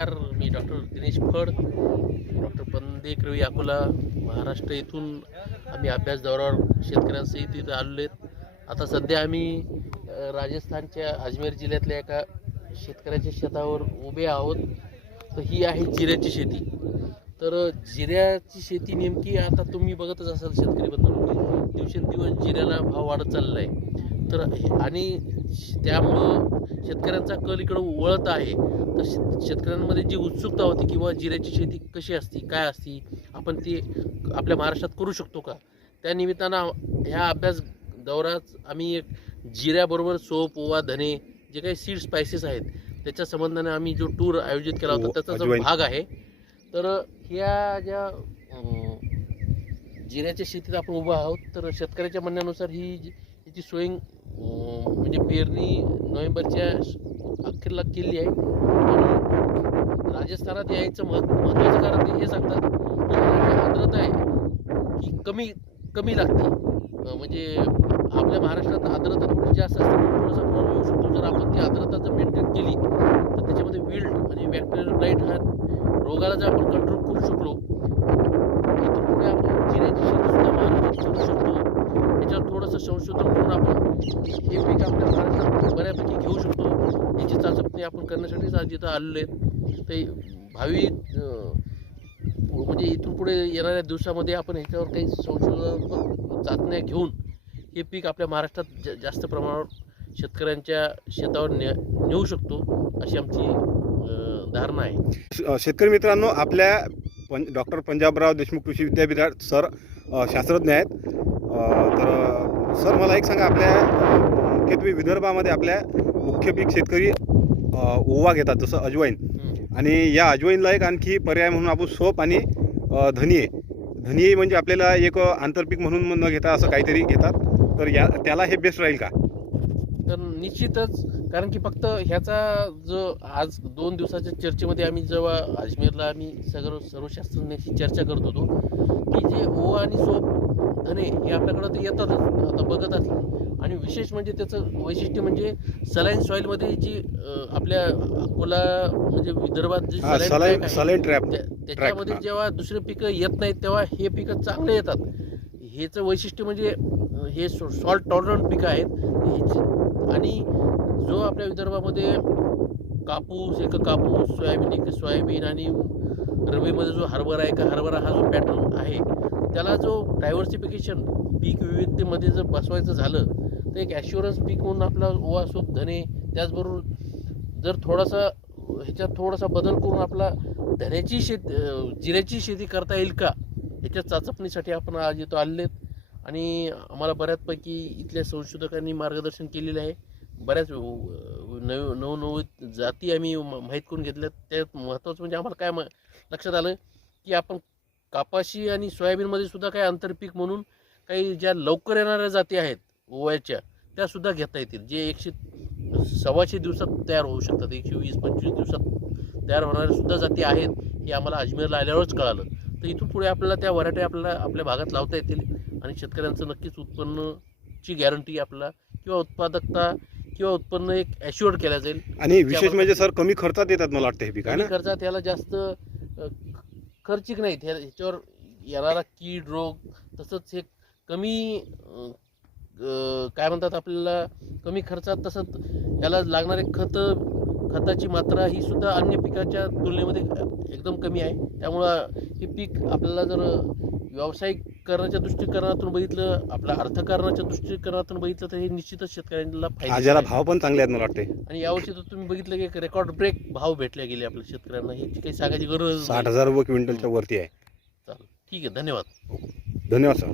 नमस्कार मी doctor Dinesh Phad. Doctor पंदेक रवी अकोला महाराष्ट्र येथून आम्ही अभ्यास दौऱ्यावर शेतकऱ्यांसहित तिथं आलेलो आहेत. आता सध्या आम्ही राजस्थानच्या अजमेर जिल्ह्यातल्या एका शेतकऱ्याच्या शेतावर उभे आहोत. तर ही आहे जिऱ्याची शेती. तर जिऱ्याची शेती नेमकी आता तुम्ही बघतच असाल शेतकरी बंधू दिवसेंदिवस जिऱ्याला भाव वाढत चालला आहे तर हे- आणि त्यामुळं शेतकऱ्यांचा कल इकडं वळत आहे. तर शेत शेतकऱ्यांमध्ये जी उत्सुकता होती किंवा जिऱ्याची शेती कशी असती काय असती आपण ती आपल्या महाराष्ट्रात करू शकतो का? त्या निमित्तानं ह्या अभ्यास दौऱ्यात आम्ही एक जिऱ्याबरोबर सोप ओवा धने जे काही सीड स्पायसेस आहेत त्याच्या संबंधाने आम्ही जो टूर आयोजित केला होता ओ- त्याचा जो. भाग आहे. तर ह्या ज्या जिऱ्याच्या शेतीत आपण उभं आहोत तर शेतकऱ्याच्या म्हणण्यानुसार ही जी- याची सोयिंग म्हणजे पेरणी नोव्हेंबरच्या अखेरला केली आहे. आणि राजस्थानात यायचं महत् महत्त्वाचं कारण ते हे सांगतात की आर्द्रता आहे ही कमी कमी लागते. म्हणजे आपल्या महाराष्ट्रात आर्द्रता थोडी जास्त असते. थोडासा प्रॉब्लेम येऊ शकतो जर आपण ती आर्द्रता जर मेंटेन केली तर त्याच्यामध्ये विल्ड आणि बॅक्टेरियल ब्लाईट हा रोगाला जर आपण कंट्रोल करू शकलो तर पुढे आपण जिऱ्याची शेतीसुद्धा महाराष्ट्रात करू शकतो. याच्यावर थोडंसं संशोधन करून आपण हे पीक आपल्या महाराष्ट्रात बऱ्यापैकी घेऊ शकतो. याची चाचपणी आपण करण्यासाठीच आज इथं आलेलो आहेत ते भावी म्हणजे इथून पुढे येणाऱ्या दिवसामध्ये आपण ह्याच्यावर काही संशोधनात्मक चाचण्या घेऊन हे पीक आपल्या महाराष्ट्रात जा जास्त प्रमाणावर शेतकऱ्यांच्या शेतावर ने नेऊ शकतो अशी आमची धारणा आहे. शेतकरी मित्रांनो आपल्या पं डॉक्टर पंजाबराव देशमुख कृषी विद्यापीठात सर शास्त्रज्ञ आहेत. तर सर मला एक सांगा आपल्या मुख्यत्वे विदर्भामध्ये आपल्या मुख्य पीक शेतकरी ओवा घेतात जसं अजवाईन. आणि या अजवाईनला एक आणखी पर्याय म्हणून आपण सोप आणि धनिये. धनिये म्हणजे आपल्याला एक आंतरपीक म्हणून न घेता असं काहीतरी घेतात. तर या त्याला हे बेस्ट राहील का? तर निश्चितच कारण की फक्त ह्याचा जो आज दोन दिवसाच्या चर्चेमध्ये आम्ही जेव्हा अजमेरला आम्ही सगळं सर्व शास्त्रज्ञांशी चर्चा करत होतो की जे ओवा आणि सोप धने हे आपल्याकडं तर येतातच आता बघत असले आणि विशेष म्हणजे त्याचं वैशिष्ट्य म्हणजे सलाईन सॉईलमध्ये जी आपल्या अकोला म्हणजे विदर्भात जी सलाईन ट्रॅप त्या- त्याच्यामध्ये. जेव्हा दुसरे पिकं येत नाहीत तेव्हा हे पिकं चांगले येतात. हेचं वैशिष्ट्य म्हणजे हे सॉल्ट टॉलरंट पिकं आहेत आणि जो आपल्या विदर्भामध्ये कापूस एक कापूस सोयाबीन एक सोयाबीन आणि रवीमध्ये जो हरभरा आहे का हरभरा हा जो पॅटर्न आहे त्याला जो डायव्हर्सिफिकेशन पीक विविधतेमध्ये जर बसवायचं झालं तर एक ॲश्युरन्स पीक म्हणून आपला ओवा सूप धने त्याचबरोबर जर थोडासा ह्याच्यात थोडासा बदल करून आपला धन्याची शेत जिऱ्याची शेती करता येईल का? ह्याच्या चाचपणीसाठी आपण आज येतो आलेले आहेत. आणि आम्हाला बऱ्याचपैकी इथल्या संशोधकांनी मार्गदर्शन केलेलं आहे. बऱ्याच अं, नव जाती आम्ही म- माहीत करून घेतल्या त्यात महत्त्वाचं म्हणजे आम्हाला काय म- लक्षात आलं की आपण कापाशी आणि सोयाबीनमध्ये सुद्धा काही आंतरपीक म्हणून काही ज्या लवकर येणाऱ्या जाती आहेत ओव्याच्या त्यासुद्धा घेता येतील. जे एकशे सव्वाशे दिवसात तयार होऊ शकतात एकशे वीस पंचवीस दिवसात तयार होणाऱ्या सुद्धा जाती आहेत हे आम्हाला अजमेरला आल्यावरच कळालं. तर इथून पुढे आपल्याला त्या व्हरायटी आपल्याला आपल्या भागात लावता येतील आणि शेतकऱ्यांचं नक्कीच उत्पन्नची गॅरंटी आपल्याला किंवा उत्पादकता किंवा उत्पन्न एक ॲश्युअर्ड केल्या जाईल. आणि विशेष म्हणजे सर कमी खर्चात येतात मला वाटतं हे पीक आहे कमी ना खर्चात याला जास्त अ, खर्चिक नाहीत. ह्या- ह्याच्यावर येणारा कीड रोग तसंच हे कमी अ, अ, काय म्हणतात आपल्याला कमी खर्चात तसंच याला लागणारे खत खताची मात्रा ही सुद्धा अन्य पिकाच्या तुलनेमध्ये एकदम कमी आहे. त्यामुळं हे पीक आपल्याला जर व्यावसायिक करण्याच्या दृष्टिकोनातून बघितलं आपल्या अर्थकारणाच्या दृष्टिकोनातून बघितलं तर हे निश्चितच शेतकऱ्यांना फायदा भाव पण चांगले आहेत मला वाटते आणि यावर्षी तर तुम्ही बघितलं की एक रेकॉर्ड ब्रेक भाव भेटले गेले आपल्या शेतकऱ्यांना. ह्याची काही सांगायची गरज साठ. हजार रुपये क्विंटलच्या वरती आहे. चालेल. ठीक आहे. धन्यवाद. धन्यवाद सर.